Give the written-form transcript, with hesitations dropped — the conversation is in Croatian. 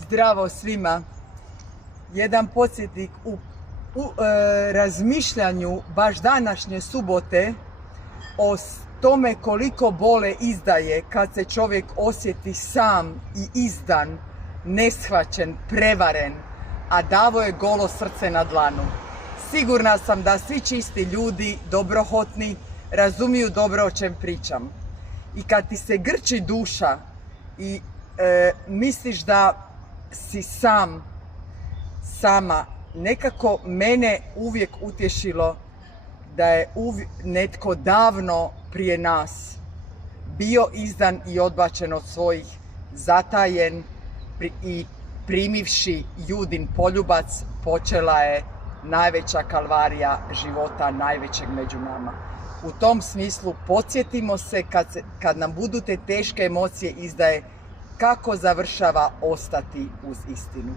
Zdravo svima. Jedan podsjetnik u razmišljanju baš današnje subote o tome koliko bole izdaje kad se čovjek osjeti sam i izdan, neshvaćen, prevaren, a davo je golo srce na dlanu. Sigurna sam da svi čisti ljudi, dobrohotni, razumiju dobro o čem pričam. I kad ti se grči duša i misliš da si sama, nekako mene uvijek utješilo da je netko davno prije nas bio izdan i odbačen od svojih, zatajen i primivši Judin poljubac, počela je najveća kalvarija života najvećeg među nama. U tom smislu podsjetimo se kad nam budu te teške emocije izdaje, kako završava ostati uz istinu.